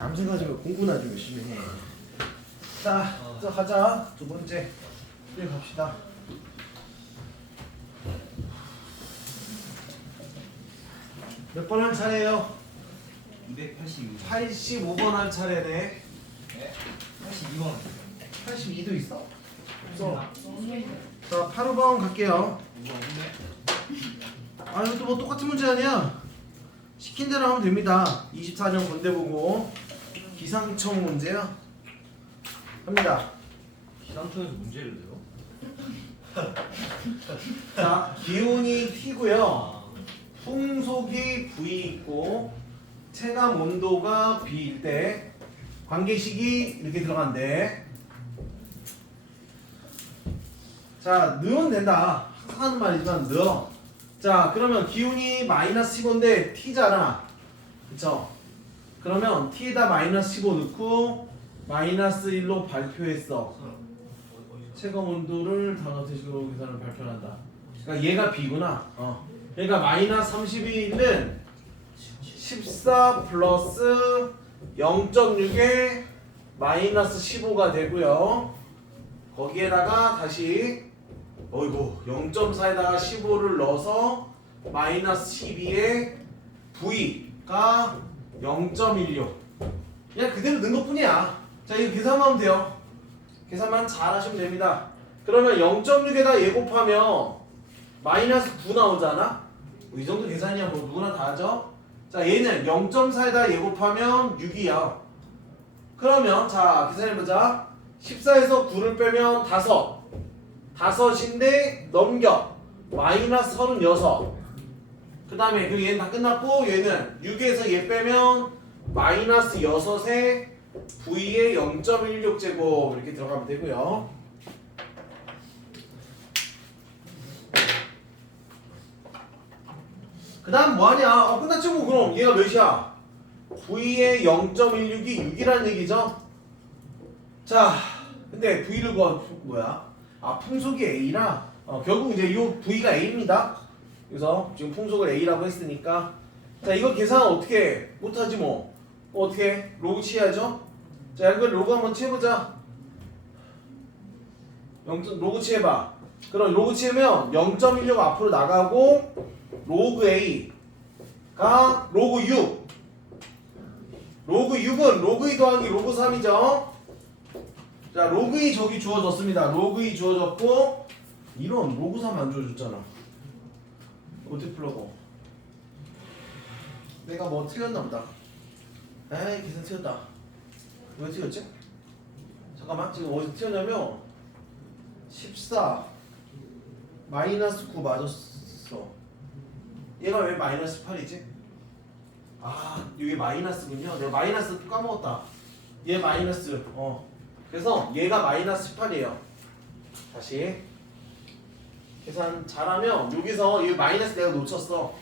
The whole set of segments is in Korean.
남생가지고 공부나 좀 열심히 해. 자, 가자. 두 번째. 빨리 갑시다. 몇 번 할 차례예요? 282. 85번 할 차례네. 네? 82번. 82도 있어? 없어. 자, 85번 갈게요. 아, 이것도 뭐 똑같은 문제 아니야? 시킨 대로 하면 됩니다. 24년 건대보고 기상청 문제야. 갑니다. 기상청에서 문제를 내요? 자, 기온이 T고요. 풍속이 V 있고 체감 온도가 B일 때 관계식이 이렇게 들어간대. 자, 넣으면 된다. 항상 하는 말이지만 넣어. 자, 그러면 기온이 마이너스 15인데 T잖아. 그쵸? 그러면 T에다 마이너스 15 넣고 마이너스 1로 발표했어. 체감 온도를 단어태식으로 계산을 발표한다. 그러니까 얘가 B구나. 그러니까 마이너스 32는 14 플러스 0.6에 마이너스 15가 되고요. 거기에다가 다시 어이구 0.4에다가 15를 넣어서 마이너스 12에 V가 0.16 그냥 그대로 넣은 것 뿐이야. 자, 이거 계산하면 돼요. 계산만 잘 하시면 됩니다. 그러면 0.6에다 얘 곱하면 마이너스 9 나오잖아. 이 정도 계산이야. 뭐 누구나 다 하죠. 자, 얘는 0.4에다 얘 곱하면 6이야. 그러면 자, 계산해보자. 14에서 9를 빼면 5. 5인데 넘겨. 마이너스 36. 그 다음에 그 얘는 다 끝났고 얘는 6에서 얘 빼면 마이너스 6에 V의 0.16제곱 이렇게 들어가면 되고요. 그 다음 뭐하냐? 끝났지 뭐. 그럼 얘가 몇이야? V의 0.16이 6이라는 얘기죠. 자, 근데 V를 구한 뭐야? 풍속이 A라 결국 이제 이 V가 A입니다. 그래서 지금 풍속을 A라고 했으니까 자, 이거 계산 어떻게 못하지 뭐. 어떻게 로그 취해야죠? 자, 이걸 로그 한번 취해보자. 로그 취해봐. 그럼 로그 취하면 0.16 앞으로 나가고 로그 A가 로그 6. 로그 6은 로그 2 더하기 로그 3이죠. 자, 로그 2 저기 주어졌습니다. 로그 2 주어졌고 이런 로그 3 안 주어졌잖아. 어떻게 풀라고? 내가 뭐 틀렸나 보다. 에이, 계산 틀렸다. 왜 틀렸지? 잠깐만, 지금 어디서 틀렸냐면 14 마이너스 9 맞았어. 얘가 왜 마이너스 8이지? 아, 이게 마이너스군요. 내가 마이너스 까먹었다. 얘 마이너스. 그래서 얘가 마이너스 18이에요. 다시 계산 잘하면 여기서 이 마이너스 내가 놓쳤어.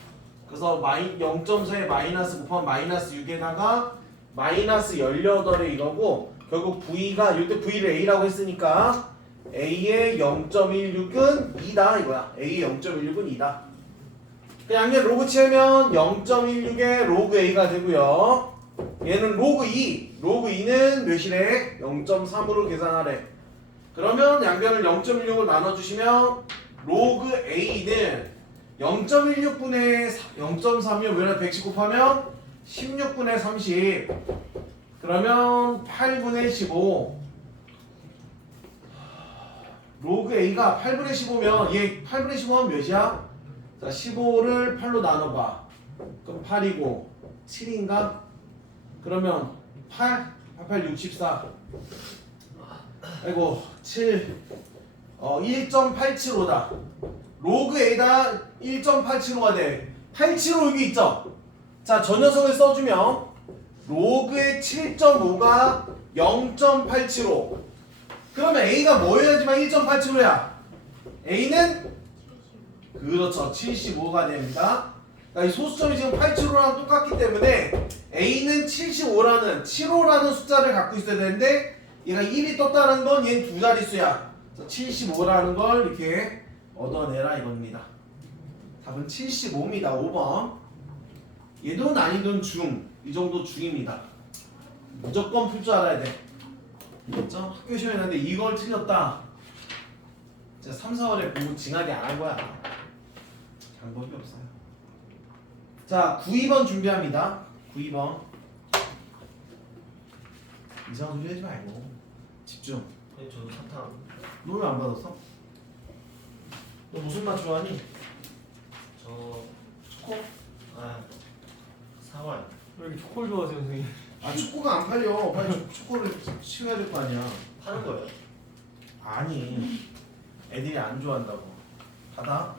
그래서 0.4에 마이너스 곱하면 마이너스 6에다가 마이너스 18에 이거고 결국 V가 이때 V를 A라고 했으니까 A의 0.16은 2다 이거야. A의 0.16은 2다. 그냥 얘 로그 치면 0.16에 로그 A가 되고요. 얘는 로그 2. 로그 2는 몇이래? 0.3으로 계산하래. 그러면 양변을 0.16으로 나눠주시면 로그 A는 0.16분의 0.3이면 뭐냐? 110 곱하면 16분의 30. 그러면 8분의 15. 로그 A가 8분의 15면 얘 8분의 15면 몇이야? 자, 15를 8로 나눠봐. 그럼 8이고 7인가? 그러면 8, 64. 아이고 7 1.875다. 로그 A다 1.875가 돼. 875 여기 있죠? 자, 저 녀석을 써주면 로그의 7.5가 0.875. 그러면 A가 뭐여야지만 1.875야? A는 그렇죠. 75가 됩니다. 그러니까 이 소수점이 지금 875랑 똑같기 때문에 A는 75라는 숫자를 갖고 있어야 되는데 얘가 1이 떴다는 건 얘는 두 자릿수야. 75라는 걸 이렇게 얻어내라 이겁니다. 답은 75입니다. 5번. 얘도 난이도는 중. 이 정도 중입니다. 무조건 풀 줄 알아야 돼. 그렇죠? 학교 시험에 났는데 이걸 틀렸다. 진짜 3, 4월에 공부 징하게 안 한 거야. 방법이 없어요. 자, 9, 2번 준비합니다. 9, 2번. 이상한 소리 하지 말고 집중. 네, 저도 사탕. 너 왜 안 받았어? 너 무슨 맛 좋아하니? 저 초코? 사과요. 왜 이렇게 초콜 좋아하세요, 선생님? 아 초코가 안 팔려. 빨리 초코를 시켜야 될 거 아니야. 파는 거예요? 아니 애들이 안 좋아한다고. 받아.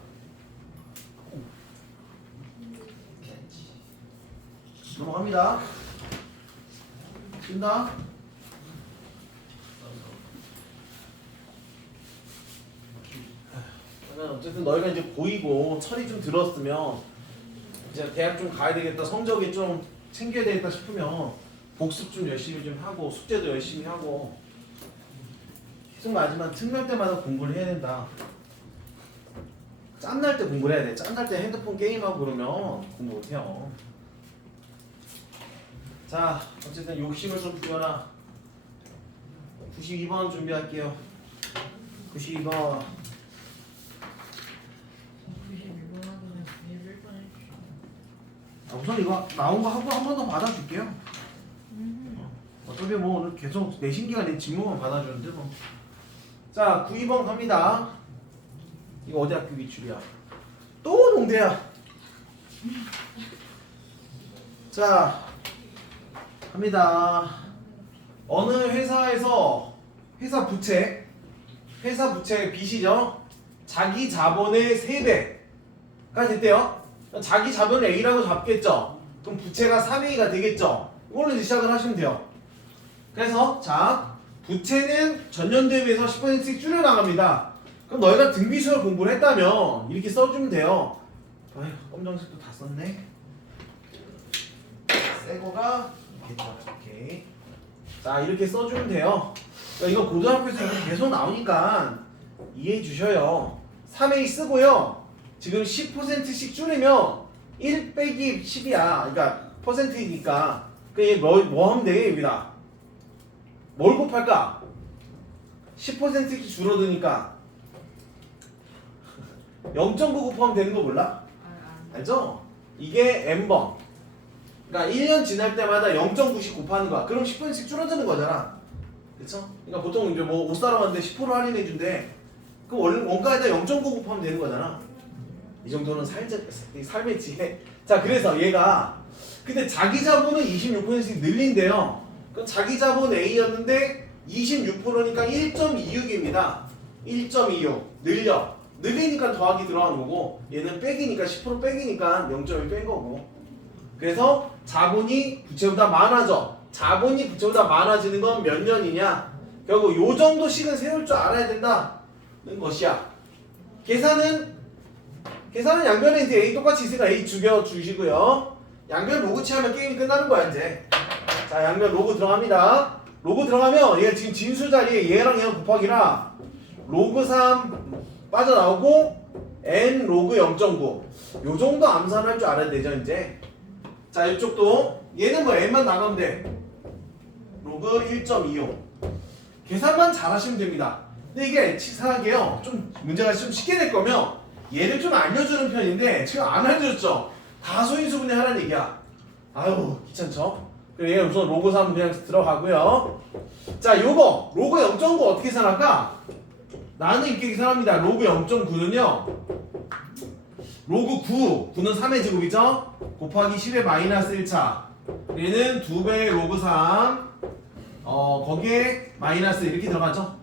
넘어갑니다. 쉰다. 그러면 어쨌든 너희가 이제 고2고 철이 좀 들었으면 이제 대학 좀 가야 되겠다, 성적이 좀 챙겨야 되겠다 싶으면 복습 좀 열심히 좀 하고 숙제도 열심히 하고 계속 마지막 틈날 때마다 공부를 해야 된다. 짬날 때 공부를 해야 돼. 짬날 때 핸드폰 게임하고 그러면 공부 못해요. 자, 어쨌든 욕심을 좀 부려라. 92번 준비할게요. 92번. 91번 하고 91번 해주시면 우선 이거 나온 거 하고 한 번 더 받아줄게요. 어차피 뭐 오늘 계속 내 신기가 내 직무만 받아주는데 뭐. 자, 92번 갑니다. 이거 어디 학교 기출이야? 또 농대야. 자, 갑니다. 어느 회사에서 회사 부채 빚이죠. 자기 자본의 3배가 됐대요. 자기 자본을 A라고 잡겠죠. 그럼 부채가 3A가 되겠죠. 이걸로 이제 시작을 하시면 돼요. 그래서 자, 부채는 전년 대비해서 10%씩 줄여나갑니다. 그럼 너희가 등비수열 공부를 했다면 이렇게 써주면 돼요. 아휴, 검정색도 다 썼네. 새거가 있겠죠. 오케이. 자, 이렇게 써주면 돼요. 그러니까 이거 고등학교에서 이렇게 계속 나오니까 이해해 주셔요. 3A 쓰고요. 지금 10%씩 줄이면 1 빼기 10이야. 그러니까 퍼센트이니까. 그러니까 뭐 하면 돼, 여기다. 뭘 곱할까? 10%씩 줄어드니까 0.9 곱하면 되는 거 몰라? 알죠? 이게 n번. 그러니까 1년 지날 때마다 0.9씩 곱하는 거야. 그럼 10%씩 줄어드는 거잖아. 그쵸? 그러니까 보통 이제 뭐 옷 사러 갔는데 10% 할인해 준대. 그 원가에다 0.9 곱하면 되는 거잖아. 이 정도는 삶의 지혜. 자, 그래서 얘가 근데 자기 자본은 26%씩 늘린대요. 그럼 자기 자본 A였는데 26%니까 1.26입니다. 1.26 늘리니까 더하기 들어간 거고, 얘는 빼기니까 10% 빼기니까 0.1 뺀 거고. 그래서 자본이 부채보다 많아져. 자본이 부채보다 많아지는 건 몇 년이냐? 결국 요 정도씩은 세울 줄 알아야 된다는 것이야. 계산은 양변에 이제 A 똑같이 있으니까 A 죽여 주시고요. 양변 로그 취하면 게임이 끝나는 거야 이제. 자, 양변 로그 들어갑니다. 로그 들어가면 얘가 지금 진수 자리에 얘랑 얘랑 곱하기라 로그 3 빠져나오고 n 로그 0.9 요 정도 암산할 줄 알아야 되죠 이제. 자, 이쪽도 얘는 뭐 n만 나가면 돼. 로그 1.25 계산만 잘 하시면 됩니다. 근데 이게 치사하게요, 좀 문제가 좀 쉽게 될 거면 얘를 좀 알려주는 편인데 지금 안 알려줬죠. 다 소인수분해 하라는 얘기야. 아유, 귀찮죠? 그럼 얘가 우선 로그 3 그냥 들어가고요. 자, 요거 로그 0.9 어떻게 계산할까? 나는 이렇게 계산합니다. 로그 0.9는요 로그 9는 3의 제곱이죠? 곱하기 10의 마이너스 1차, 얘는 2배의 로그 3 거기에 마이너스 이렇게 들어가죠.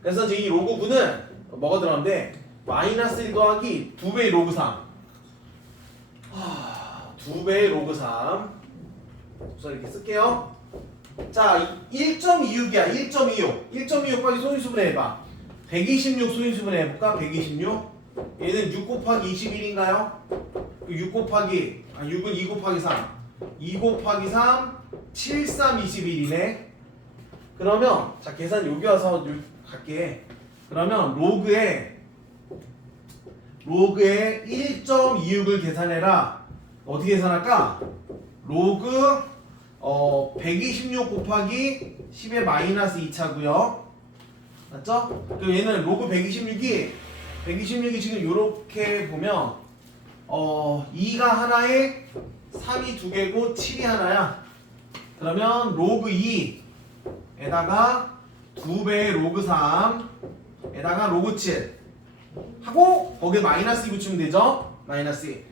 그래서 이제 이 로그 9는 뭐가 들어가는데 마이너스 1 더하기 2배의 로그 3 2배의 로그 3 우선 이렇게 쓸게요. 자, 1.26이야. 1.26 까지 소인수분해 해봐. 126 소인수분해 해볼까? 126 얘는 6 곱하기 21인가요? 6 곱하기 6은 2 곱하기 3 2 곱하기 3 7, 3, 21이네. 그러면 자, 계산 여기 와서 갈게. 그러면 로그에 1.26을 계산해라. 어떻게 계산할까? 로그 126 곱하기 10의 마이너스 2차고요. 맞죠? 그럼 얘는 로그 126이 지금 이렇게 보면 2가 하나에 3이 두 개고 7이 하나야. 그러면 로그 2에다가 2배의 로그 3에다가 로그 7 하고 거기에 마이너스 2 붙이면 되죠? 마이너스 2.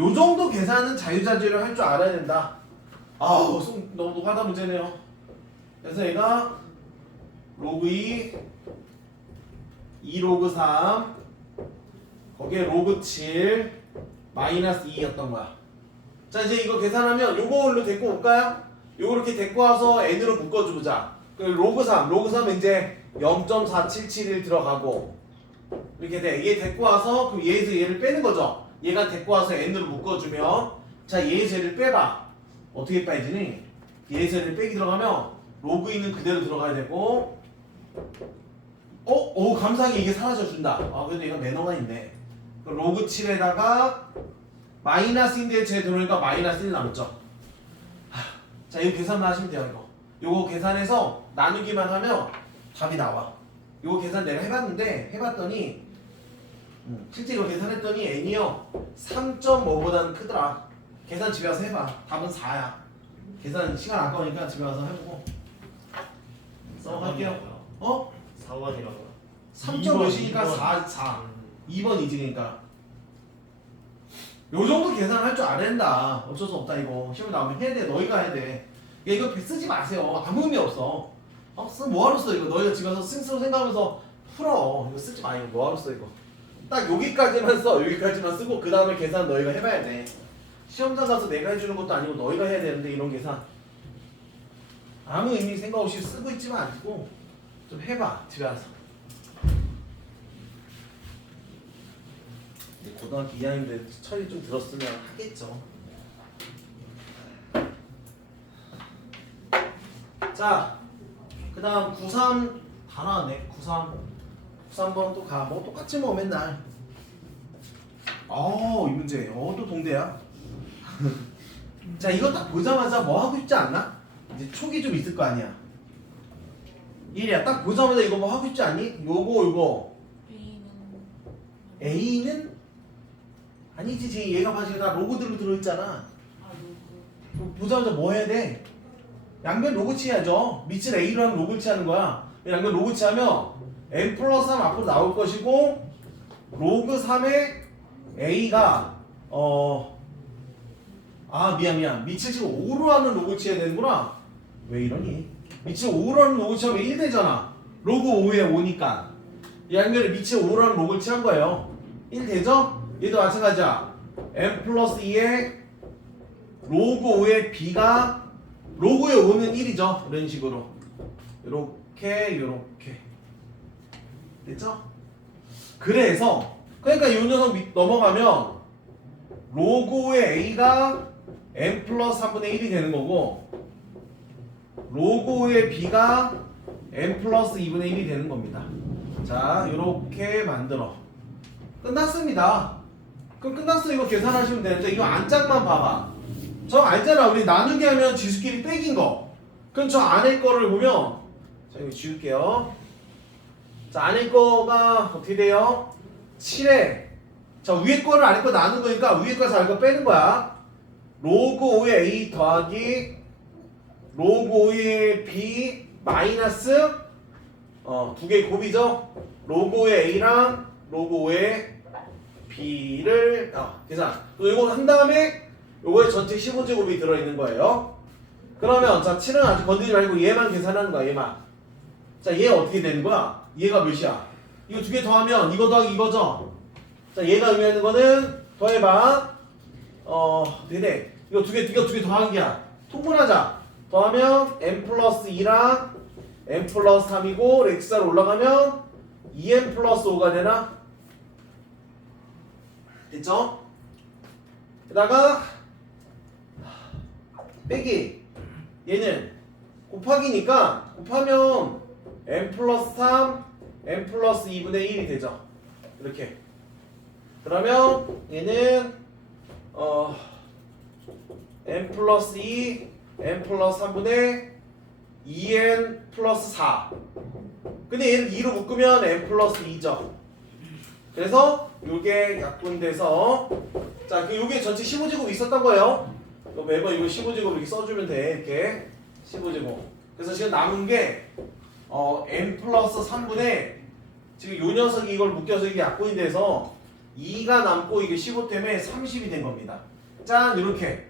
요 정도 계산은 자유자재로 할 줄 알아야 된다. 아우 너무 노가다 문제네요. 그래서 얘가 로그 2 로그 3 거기에 로그 7 마이너스 2였던 거야. 자 이제 이거 계산하면 요걸로 데리고 올까요? 요거 이렇게 데리고 와서 n으로 묶어주자. 로그 3 이제 0.4771 들어가고 이렇게 돼. 얘 데리고 와서 그럼 얘에서 얘를 빼는 거죠. 얘가 데리고 와서 n으로 묶어주면 자 얘에서 얘를 빼봐. 어떻게 빼지니? 얘에서 얘를 빼기 들어가면 로그 2는 그대로 들어가야 되고 감사하게 이게 사라져준다. 아 그래도 얘가 매너가 있네. 로그 7에다가 마이너스인데 제 들어오니까 마이너스 1 남죠. 자 이거 계산만 하시면 돼요. 요거 계산해서 나누기만 하면 답이 나와. 요거 계산 내가 해봤더니 실제 이거 계산했더니 n이요 3.5보다는 크더라. 계산 집에 와서 해봐. 답은 4야. 계산 시간 아까우니까 집에 와서 해보고 써갈게요. 4번이라고요? 3점 몇이니까 4 2번 이지니까 요 정도 계산할 줄 알아야 된다. 어쩔 수 없다. 이거 시험 나오면 해야 돼. 너희가 해야 돼. 야, 이거 쓰지 마세요. 아무 의미 없어. 뭐하러 써 이거. 너희가 집에 가서 스스로 생각하면서 풀어. 이거 쓰지 마. 이거 뭐하러 써 이거. 딱 여기까지만 써. 여기까지만 쓰고 그 다음에 계산 너희가 해봐야 돼. 시험장 가서 내가 해주는 것도 아니고 너희가 해야 되는데 이런 계산 아무 의미 생각 없이 쓰고 있지만 않고 좀 해봐. 집에 와서. 고등학교 2학년인데 철이 좀 들었으면 하겠죠. 자, 그 다음 93 다 나왔네. 93번 또 가. 뭐 똑같지 뭐 맨날. 이 문제. 또 동대야. 자, 이거 딱 보자마자 뭐 하고 싶지 않나? 이제 촉이 좀 있을 거 아니야. 이래야 딱 보자마자 이거 뭐 하고 싶지 않니? 요거 A는 아니지. 쟤 얘가 봐지가 다 로고들로 들어있잖아. 보자마자 뭐 해야 돼? 양변 로그 치야죠. 밑을 A로 하면 로그를 치하는 거야. 양변 로그 치하면 n 플러스 3 앞으로 나올 것이고 로그 3에 A가 미안. 밑을 지금 5로 하는 로그 치해야 되는구나. 왜 이러니? 밑을 5로 하는 로그 치하면 1 되잖아. 로그 5에 5니까 양변을 밑을 5로 하는 로그를 치한 거예요. 1 되죠? 얘도 마찬가지야. n 플러스 2에 로그 5의 b가 로그의 5는 1이죠. 이런 식으로 요렇게 됐죠? 그래서 그러니까 이 녀석 넘어가면 로그 5의 a가 n 플러스 3분의 1이 되는 거고 로그 5의 b가 n 플러스 2분의 1이 되는 겁니다. 자 요렇게 만들어 끝났습니다. 그럼 끝났어. 이거 계산하시면 되는데 이거 안짝만 봐봐. 저 알잖아. 우리 나누기 하면 지수끼리 빼긴 거. 그럼 저 안에 거를 보면 자 이거 지울게요. 자 안에 거가 어떻게 돼요? 7에 자 위에 거를 안에 거 나눈 거니까 위에 거에서 안에 거 빼는 거야. 로그 5의 a 더하기 로그 5의 b 마이너스 두 개의 곱이죠. 로그 5의 a랑 로그 5의 b를 계산. 또 이거 한 다음에 요거에 전체 15제곱이 들어있는 거예요. 그러면 자 7은 아직 건드리지 말고 얘만 계산하는 거야. 얘만. 자 얘 어떻게 되는 거야? 얘가 몇이야? 이거 두 개 더하면 이거 더하기 이거죠. 자 얘가 의미하는 거는 더해봐. 네네. 이거 두 개 더하기야. 통분하자. 더하면 n 플러스 2랑 n 플러스 3이고 x자로 올라가면 2n 플러스 5가 되나? 됐죠? 게다가 빼기 얘는 곱하기니까 곱하면 n 플러스 3 n 플러스 2분의 1이 되죠. 이렇게 그러면 얘는 n 플러스 2 n 플러스 3분의 2n 플러스 4. 근데 얘를 2로 묶으면 n 플러스 2죠. 그래서 요게 약분돼서 자, 요게 전체 15제곱 있었던 거예요. 매번 이거 15제곱 이렇게 써주면 돼. 이렇게 15제곱. 그래서 지금 남은 게 n 플러스 3분의 지금 요 녀석이 이걸 묶여서 이게 약분이 돼서 2가 남고 이게 15 때문에 30이 된 겁니다. 짠, 이렇게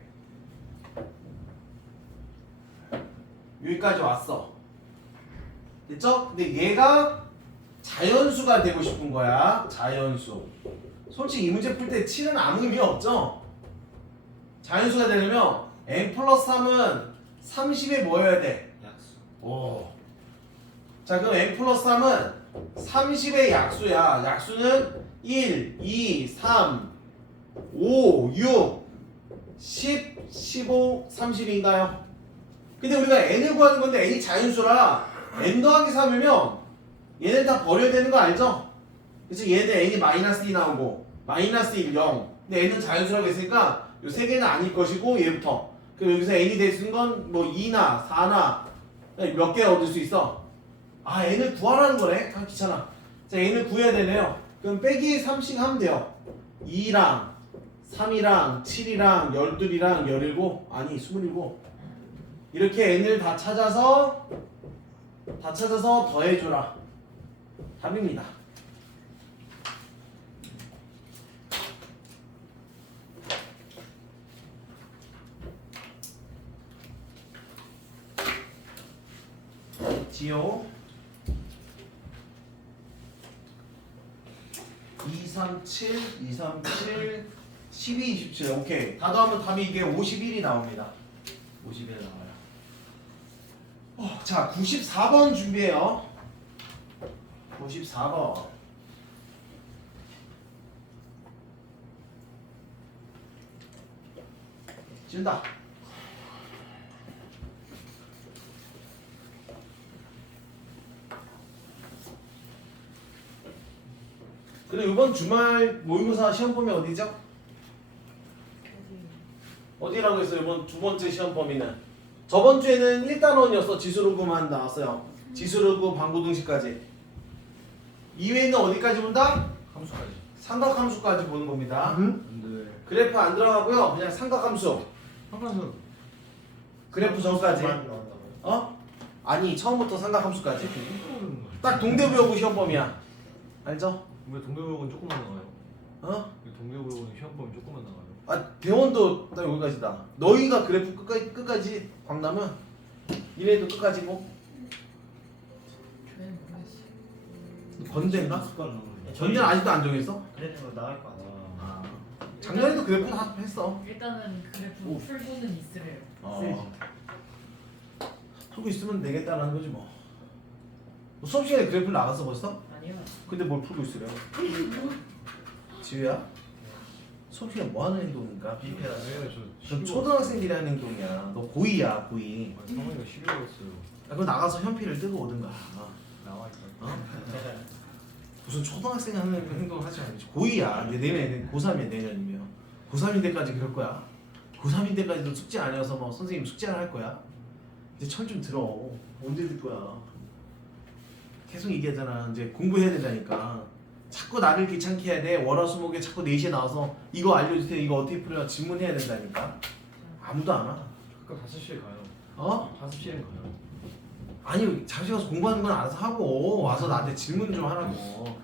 여기까지 왔어. 됐죠? 근데 얘가 자연수가 되고 싶은 거야. 자연수. 솔직히 이 문제 풀 때 7은 아무 의미 없죠? 자연수가 되려면 n 플러스 3은 30에 뭐여야 돼? 약수. 오. 자, 그럼 n 플러스 3은 30의 약수야. 약수는 1, 2, 3, 5, 6, 10, 15, 30인가요? 근데 우리가 n을 구하는 건데 n이 자연수라 n 더하기 3이면 얘네 다 버려야 되는 거 알죠? 그래서 얘는 n이 마이너스 2 나오고 마이너스 1, 0. 근데 n은 자연수라고 했으니까 요 세 개는 아닐 것이고 얘부터. 그럼 여기서 n이 될 수 있는 건 뭐 2나 4나 몇 개 얻을 수 있어? 아, n을 구하라는 거네. 아, 귀찮아. 자, n을 구해야 되네요. 그럼 빼기 3씩 하면 돼요. 2랑 3이랑 7이랑 12이랑 17 아니 27 이렇게 n을 다 찾아서 더해줘라. 답입니다. 지요 237, 237, 12, 27 오케이. 다 더하면 답이 이게 51이 나옵니다. 51 나와요. 자, 94번 준비해요. 94번. 지운다. 그리고 이번 주말 모의고사 시험 범위 어디죠? 어디라고 했어요? 이번 두 번째 시험 범위는 저번 주에는 1단원이었어. 지수로그만 나왔어요. 지수로그 방고등식까지. 이외에는 어디까지 본다? 함수까지. 삼각함수까지 보는 겁니다. 근데 그래프 안 들어가고요. 그냥 삼각함수. 함수 그래프 전까지. 나온다고요? 어? 아니, 처음부터 삼각함수까지. 딱 동대부여고 시험 범위야. 알죠? 왜 동계고역은 조금만 나와요? 어? 왜 동계고역은 시험 보면 조금만 나와요? 아, 대원도 나 여기까지다. 너희가 그래프 끝까지 광남은 이래도 끝까지고. 저는 모르겠어. 건대인가? 습관 전제는 아직도 안 정했어? 그래도 나갈 거 아니야. 아. 작년에도 그래프 다 했어. 일단은 그래프 오. 풀고는 있으래요. 풀고 있으면 되겠다라는 거지 뭐. 너 수업 시간에 그래프 나갔어 벌써? 아니요. 근데 뭘 풀고 있으려? 지우야? 수업 시간에 뭐 하는 행동인가? 뷔페라. 네, 너 초등학생들이 하는 행동이야. 너 고2야 고2. 성원이가 12월이었어요. 그럼 나가서 현피를 뜨고 오든가. 나와있어요. 어? 무슨 초등학생 하는 행동을 하지 말지. 고2야. 내년 고3이야 내년이면. 고3인데까지 그럴 거야. 고3인데까지도 숙제 안 해서 뭐 선생님 숙제 안 할 거야. 이제 철 좀 들어. 언제 들 거야. 계속 얘기하잖아. 이제 공부해야 된다니까. 자꾸 나를 귀찮게 해야 돼. 월화수목에 자꾸 4시에 나와서 이거 알려주세요. 이거 어떻게 풀려? 질문해야 된다니까. 아무도 안 와. 그럼 5시에 가요. 어? 5시에는 가요. 아니 잠시 가서 공부하는 건 알아서 하고 와서 나한테 질문 좀 하라고.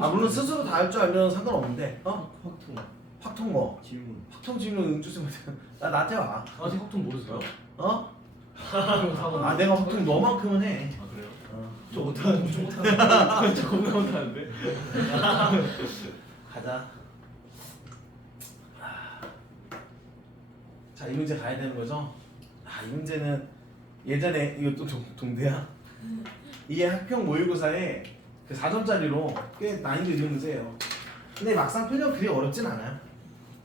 아 물론 스스로 다 할 줄 알면 상관없는데. 어? 확통. 확통 뭐? 질문. 확통 질문 응주쌤 나 나한테 와. 아직 확통 모르세요? 어? 아 내가 확통 너만큼은 해. 아 그래요? 어. 저 못하는데 저 못하는데 저 겁나 못하는데. 가자. 자, 이 문제 가야 되는 거죠? 아, 이 문제는 예전에 이것도 동대야. 이게 학평 모의고사에 그 4점짜리로 꽤 난이도 있는 문제예요. 근데 막상 풀면 그리 어렵진 않아요.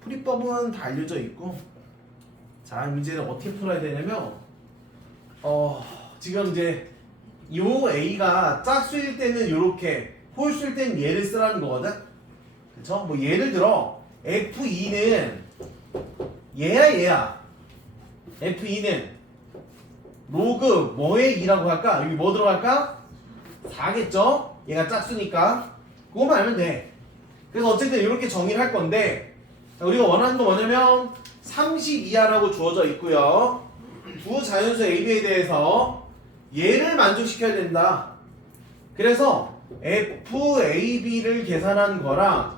풀이법은 다 알려져 있고. 자, 이 문제는 어떻게 풀어야 되냐면 지금 이제 요 A가 짝수일 때는 요렇게, 홀수일 때는 얘를 쓰라는 거거든. 그쵸? 뭐 예를 들어 F2는 얘야. F2는 로그 뭐의 2라고 할까? 여기 뭐 들어갈까? 4겠죠? 얘가 짝수니까 그거만 알면 돼. 그래서 어쨌든 이렇게 정의를 할 건데 자, 우리가 원하는 건 뭐냐면 32하라고 주어져 있고요. 두 자연수 AB에 대해서 얘를 만족시켜야 된다. 그래서 FAB를 계산한 거랑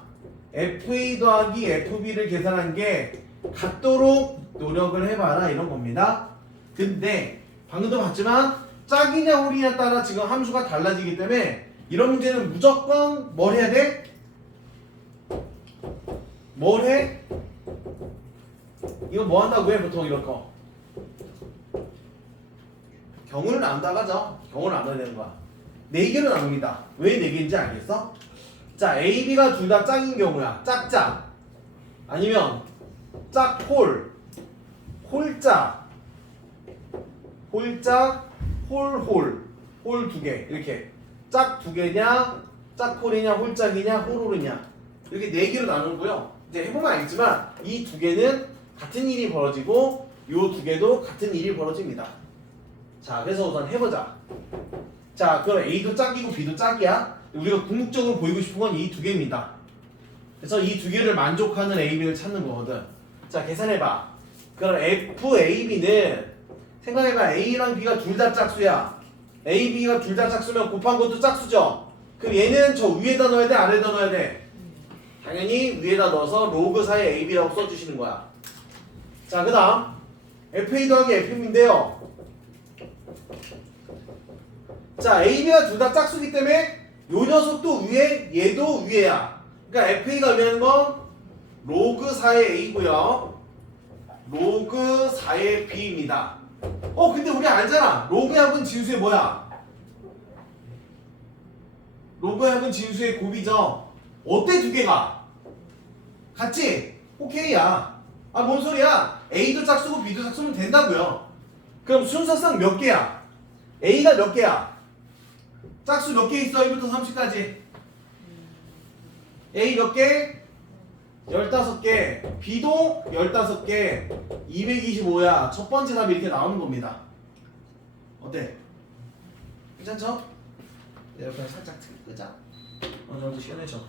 FA 더하기 FB를 계산한 게 같도록 노력을 해봐라 이런 겁니다. 근데 방금도 봤지만 짝이냐 홀이냐 따라 지금 함수가 달라지기 때문에 이런 문제는 무조건 뭘 해야 돼? 뭘 해? 이거 뭐 한다고 해 보통 이런 거? 경우를 나눈다가죠. 경우를 나눠야 되는 거야. 4개로 나눕니다. 왜 4개인지 알겠어? 자, A, B가 둘 다 짝인 경우야. 짝짝. 아니면 짝홀, 홀짝, 홀짝, 홀홀, 홀 2개. 이렇게 짝 2개냐, 짝홀이냐, 홀짝이냐, 홀홀이냐. 이렇게 4개로 나누고요. 이제 해보면 알겠지만 이 2개는 같은 일이 벌어지고 이 2개도 같은 일이 벌어집니다. 자, 그래서 우선 해보자. 자, 그럼 A도 짝이고 B도 짝이야. 우리가 궁극적으로 보이고 싶은 건 이 2개입니다. 그래서 이 2개를 만족하는 A, B를 찾는 거거든. 자, 계산해봐. 그럼 FAB는 생각해봐. A랑 B가 둘 다 짝수야. A, B가 둘 다 짝수면 곱한 것도 짝수죠. 그럼 얘는 저 위에다 넣어야 돼? 아래에다 넣어야 돼? 당연히 위에다 넣어서 로그 4의 AB라고 써주시는 거야. 자, 그 다음 FA 더하기 FB인데요. 자, AB가 둘 다 짝수기 때문에 요 녀석도 위에 얘도 위에야. 그러니까 FA가 의미하는 건 로그 4의 A고요. 로그 4의 B입니다. 근데 우리 알잖아. 로그의 합은 진수의 뭐야? 로그의 합은 진수의 곱이죠. 어때 2개가? 같지? 오케이야. 아, 뭔 소리야? A도 짝수고 B도 짝수면 된다고요. 그럼 순서상 몇 개야? A가 몇 개야? 짝수 몇 개 있어? 1부터 30까지. A 몇 개? 15개. B도 15개. 225야. 첫 번째 답이 이렇게 나오는 겁니다. 어때? 괜찮죠? 에어컨 살짝 끄자. 어느 정도 시원해져.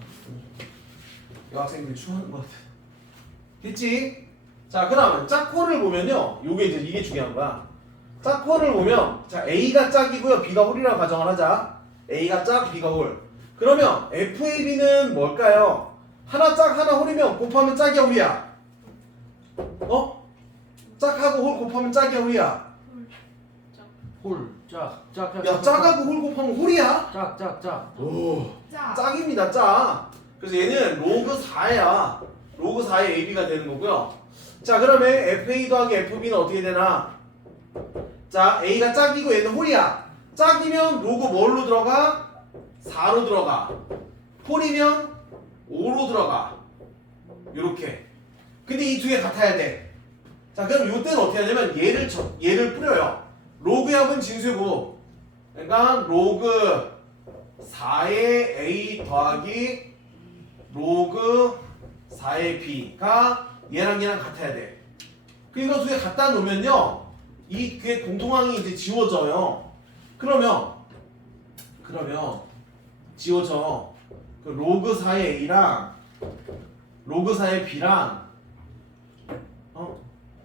여학생들이 추워하는 것 같아. 됐지? 자, 그다음 짝홀을 보면요. 요게 이제 이게 중요한 거야. 짝홀을 보면 자, A가 짝이고요. B가 홀이라고 가정을 하자. A가 짝, B가 홀. 그러면 FAB는 뭘까요? 하나 짝, 하나 홀이면 곱하면 짝이야, 홀이야? 짝하고 홀 곱하면 짝이야, 홀이야? 홀, 짝, 짝, 짝. 야, 짝하고 홀 곱하면 홀이야? 짝, 짝, 짝. 오, 짜. 짝입니다, 짝. 그래서 얘는 로그 4야. 로그 4의 AB가 되는 거고요. 자, 그러면 FA 더하기 FB는 어떻게 되나? 자, A가 짝이고 얘는 홀이야. 짝이면 로그 뭘로 들어가? 4로 들어가. 홀이면 5로 들어가. 요렇게. 근데 이 2개 같아야 돼. 자, 그럼 요때는 어떻게 하냐면 얘를 뿌려요. 로그의 합은 진수고. 그러니까 로그 4의 A 더하기 로그 4의 B가 얘랑 같아야 돼. 그리고 2개 갖다 놓으면요. 그게 공통항이 이제 지워져요. 그러면 지워져. 그 로그 4의 A랑 로그 4의 B랑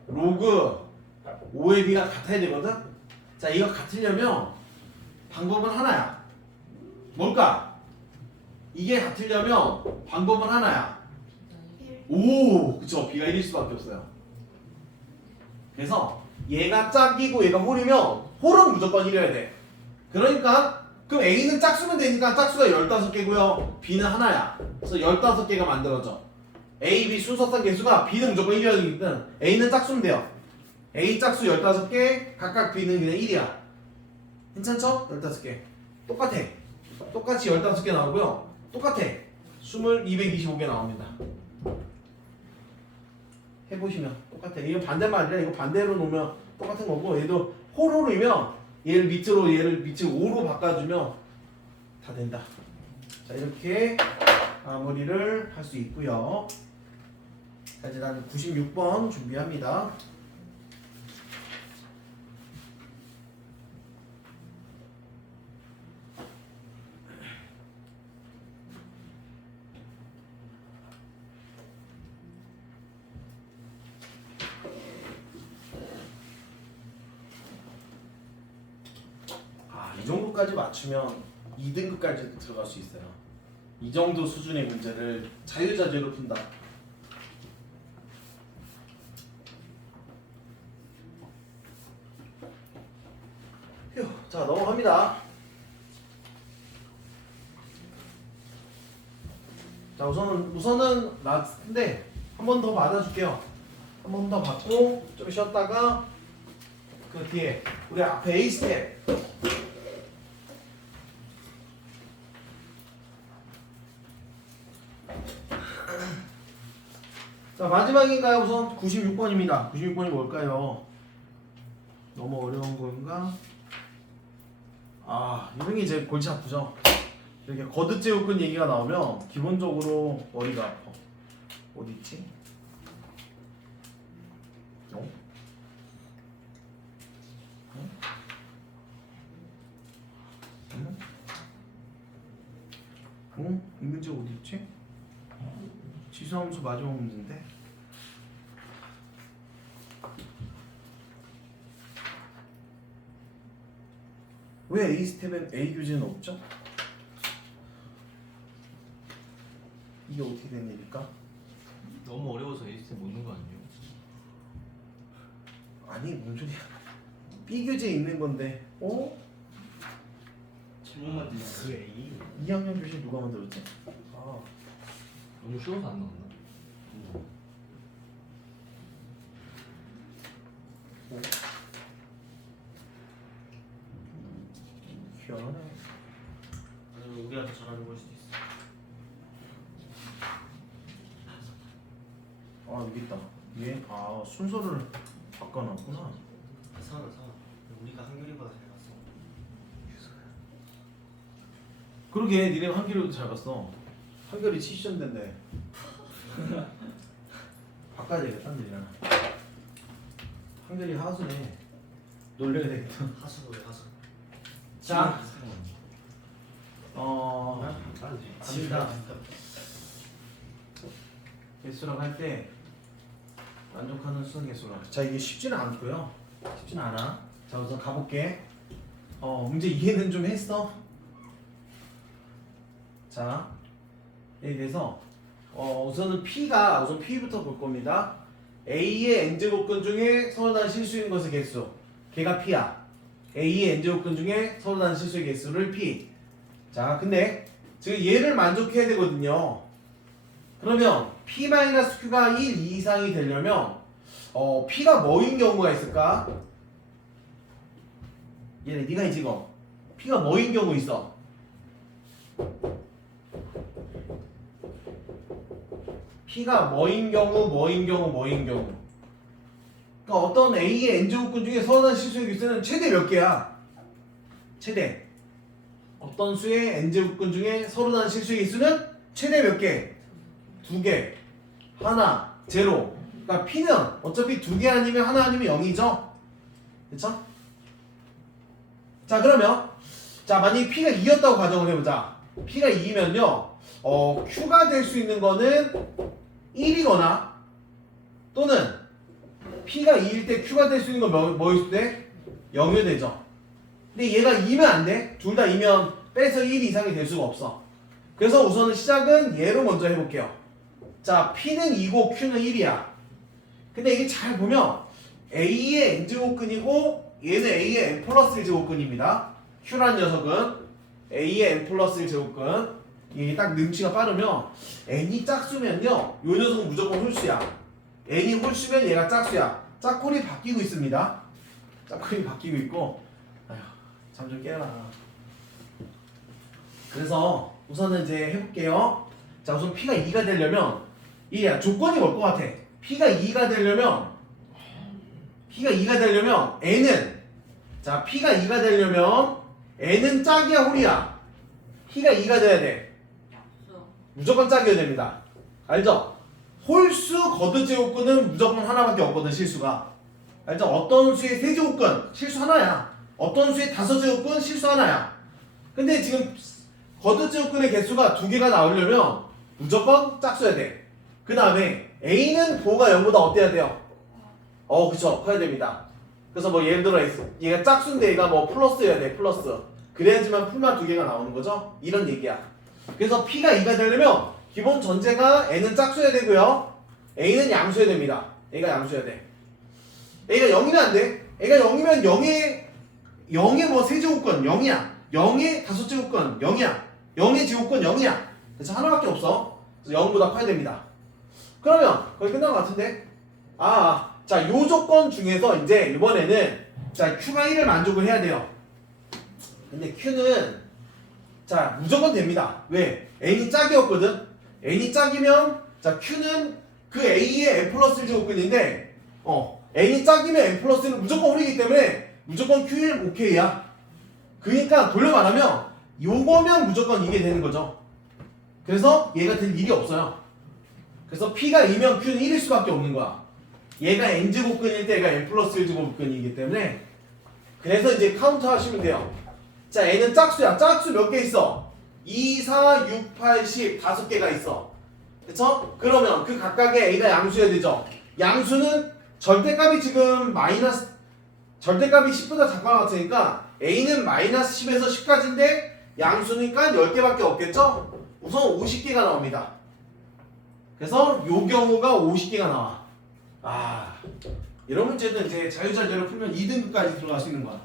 로그 5의 B가 같아야 되거든? 자, 이거 같으려면 방법은 하나야. 뭘까? 이게 같으려면 방법은 하나야. 오, 그쵸. B가 1일 수밖에 없어요. 그래서 얘가 짝이고 얘가 홀이면 홀은 무조건 1이어야 돼. 그러니까 그럼 A는 짝수면 되니까 짝수가 15개고요. B는 하나야. 그래서 15개가 만들어져. A, B 순서상 개수가 B는 무조건 1이어야 되기 때문에 A는 짝수면 돼요. A 짝수 15개, 각각 B는 그냥 1이야. 괜찮죠? 15개. 똑같아. 똑같이 15개 나오고요. 똑같아. 225개 나옵니다. 해보시면 똑같아. 이거 반대말이야. 이거 반대로 놓으면 똑같은 거고, 얘도 호로이면 얘를 밑으로 5로 바꿔주면 다 된다. 자, 이렇게 마무리를 할 수 있고요. 자, 이제 난 96번 준비합니다. 정도까지 맞추면 2등급까지 들어갈 수 있어요. 이 정도 수준의 문제를 자유자재로 푼다. 휴, 자 넘어갑니다. 자 우선은 라스트인데 한 번 더 받아줄게요. 한 번 더 받고 좀 쉬었다가 그 뒤에 우리 앞에 A 스텝. 자 마지막인가요? 우선 96번입니다. 96번이 뭘까요? 너무 어려운 건가? 아 이런 게 이제 골치 아프죠. 이렇게 거듭제곱근 얘기가 나오면 기본적으로 머리가 아파. 어디 있지? 어? 응? 응? 응? 있는지 어디 있지? 지수함수 마지막 문제인데. 왜 A 스텝엔 A 교재는 없죠? 이게 어떻게 된 일일까? 너무 어려워서 에이스에 못 넣는 거 아니에요? 아니 뭔 소리야? B 교재에 있는 건데. 어? 질문 만드는 그 A 2학년 교실 누가 만들었지? 아 너무 쉬워서 안 나왔나? 희한하네. 아니면 우리가 더 잘하는 걸 수도 있어. 아 여기 있다. 얘 아 순서를 바꿔놨구나. 사나 우리가 한결이보다 잘 갔어. 그러게 니네 한결이도 잘 갔어. 한결이 70점대인데. 바꿔야 되겠다 니네랑. 한결이 하수네. 놀려야 되겠다. 하수도 왜 하수? 자. 집이다. 갑니다. 개수라고 할 때 만족하는 수능 개수라. 자 이게 쉽지는 않고요. 쉽지는 않아. 자 우선 가볼게. 문제 이해는 좀 했어. 자 여기 대해서 우선은 P가 우선 P부터 볼 겁니다. A의 n제곱근 중에 서로 다른 실수인 것의 개수. 걔가 P야. A의 n제곱근 중에 서로 다른 실수의 개수를 P. 자 근데 지금 얘를 만족해야 되거든요. 그러면 P-Q가 1 이상이 되려면 P가 뭐인 경우가 있을까? 얘네 네가 이 지금 P가 뭐인 경우 있어? P가 뭐인 경우 그러니까 어떤 A의 n제곱근 중에 서로 다른 실수의 개수는 최대 몇 개야? 최대 어떤 수의 n제곱근 중에 서로 다른 실수의 개수는 최대 몇 개? 2개 하나 제로. 그러니까 P는 어차피 2개 아니면 하나 아니면 0이죠. 그쵸? 자 그러면 자 만약에 P가 2였다고 가정을 해보자. P가 2면요 Q가 될 수 있는 거는 1이거나 또는 P가 2일 때 Q가 될 수 있는 건 뭐일 때? 0이 되죠. 근데 얘가 2면 안 돼. 둘 다 2면 빼서 1 이상이 될 수가 없어. 그래서 우선은 시작은 얘로 먼저 해볼게요. 자 P는 2고 Q는 1이야. 근데 이게 잘 보면 A의 n제곱근이고 얘는 A의 n 플러스 1제곱근입니다. Q라는 녀석은 A의 n 플러스 1제곱근. 이게 딱 능치가 빠르면 n이 짝수면요 요 녀석은 무조건 홀수야. n이 홀수면 얘가 짝수야. 짝꼴이 바뀌고 있습니다. 짝꼴이 바뀌고 있고 아휴 잠 좀 깨라. 그래서 우선은 이제 해볼게요. 자 우선 P가 2가 되려면 이게 조건이 뭘 것 같아? P가 2가 되려면 N은 자 P가 2가 되려면 N은 짝이야 홀이야? P가 2가 돼야 돼. 무조건 짝이어야 됩니다. 알죠? 홀수 거듭제곱근은 무조건 하나밖에 없거든 실수가. 알죠? 어떤 수의 세제곱근 실수 하나야. 어떤 수의 5제곱근 실수 하나야. 근데 지금 거듭제곱근의 개수가 2개가 나오려면 무조건 짝수여야 돼. 그 다음에 A는 보가 0보다 어때야 돼요? 그쵸 커야 됩니다. 그래서 뭐 예를 들어 얘가 짝수인데 얘가 뭐 플러스여야 돼. 플러스 그래야지만 풀만 두 개가 나오는 거죠. 이런 얘기야. 그래서 P가 2가 되려면 기본 전제가 N은 짝수여야 되고요. A는 양수여야 됩니다. A가 양수여야 돼. A가 0이면 안 돼. A가 0이면 0의 뭐 세제곱권 0이야. 0의 다섯 제곱권 0이야. 0의 제곱권 0이야. 그래서 하나밖에 없어. 그래서 0보다 커야 됩니다. 그러면 거의 끝난 것 같은데? 자, 요 조건 중에서 이제 이번에는 자, Q가 1을 만족을 해야 돼요. 근데 Q는 자, 무조건 됩니다. 왜? N이 짝이었거든? N이 짝이면 자, Q는 그 A의 N 플러스 1 제곱근인데 N이 짝이면 N 플러스는 무조건 홀이기 때문에 무조건 Q1 오케이야. 그러니까 돌려 말하면 요거면 무조건 이게 되는 거죠. 그래서 얘가 될 일이 없어요. 그래서 P가 2면 Q는 1일 수밖에 없는 거야. 얘가 N제곱근일 때 얘가 N 플러스 1 제곱근이기 때문에 그래서 이제 카운터 하시면 돼요. 자, N은 짝수야. 짝수 몇 개 있어? 2, 4, 6, 8, 10 다섯 개가 있어. 그쵸? 그러면 그 각각의 A가 양수여야 되죠. 양수는 절대값이 지금 절대값이 10보다 작은 것 같으니까 A는 마이너스 10에서 10까지인데 양수니까 10개밖에 없겠죠? 우선 50개가 나옵니다. 그래서 요 경우가 50개가 나와. 이런 문제는 이제 자유자재로 풀면 2등급까지 들어갈 수 있는 거야.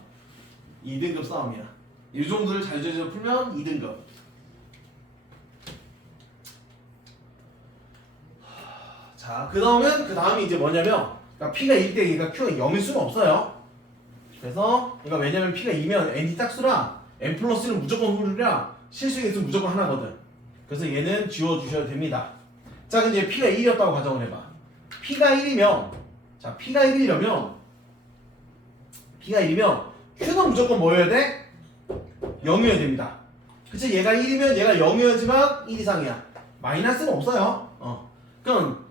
2등급 싸움이야. 이 정도를 자유자재로 풀면 2등급. 자, 그 다음이 이제 뭐냐면, 그러니까 P가 1 때 얘가 Q가 0일 수는 없어요. 그래서, 그러니까 왜냐면 P가 2면 N이 짝수라, N 플러스는 무조건 홀이라, 실수 개수 무조건 하나거든. 그래서 얘는 지워주셔도 됩니다. 자, 근데 P가 1이었다고 가정을 해봐. P가 1이면, 자, P가 1이려면, Q는 무조건 뭐여야 돼? 0이어야 됩니다. 그치? 얘가 1이면 얘가 0이어야지만 1 이상이야. 마이너스는 없어요. 그럼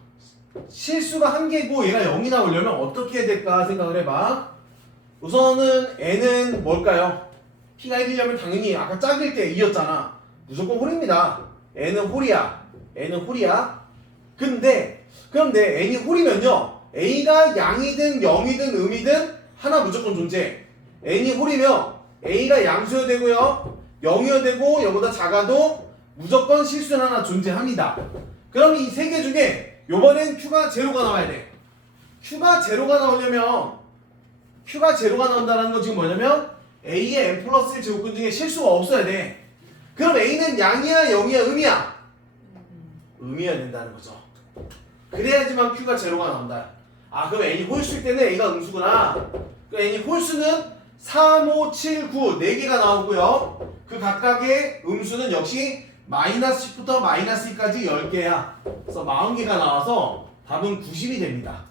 실수가 한 개고 얘가 0이 나오려면 어떻게 해야 될까 생각을 해봐. 우선은 N은 뭘까요? P가 1이려면 당연히 아까 짝일 때 2였잖아. 무조건 홀입니다. N은 홀이야. 그런데 N이 홀이면요. A가 양이든 0이든 음이든 하나 무조건 존재해. N이 홀이면 A가 양수여야 되고요. 0이어야 되고 0보다 작아도 무조건 실수는 하나 존재합니다. 그럼 이 세 개 중에 요번엔 Q가 제로가 나와야 돼. Q가 제로가 나온다는 건 지금 뭐냐면 A의 N 플러스 1 제곱근 중에 실수가 없어야 돼. 그럼 A는 양이야 0이야 음이야? 음이어야 된다는 거죠. 그래야지만 Q가 제로가 나온다. 그럼 N이 홀수일 때는 A가 음수구나. 그럼 N이 홀수는 3, 5, 7, 9 4개가 나오고요. 그 각각의 음수는 역시 마이너스 10부터 마이너스 2까지 10개야. 그래서 40개가 나와서 답은 90이 됩니다.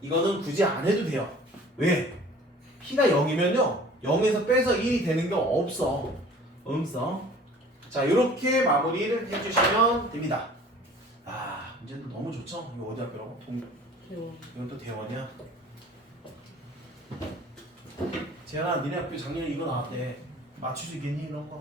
이거는 굳이 안 해도 돼요. 왜? P가 0이면요 0에서 빼서 1이 되는 게 없어. 자, 이렇게 마무리를 해주시면 됩니다. 문제도 너무 좋죠? 이거 어디 학교라고? 이건 또 대원이야. 재현아, 니네 학교 작년에 이거 나왔대. 맞출 수 있겠니 이런 거?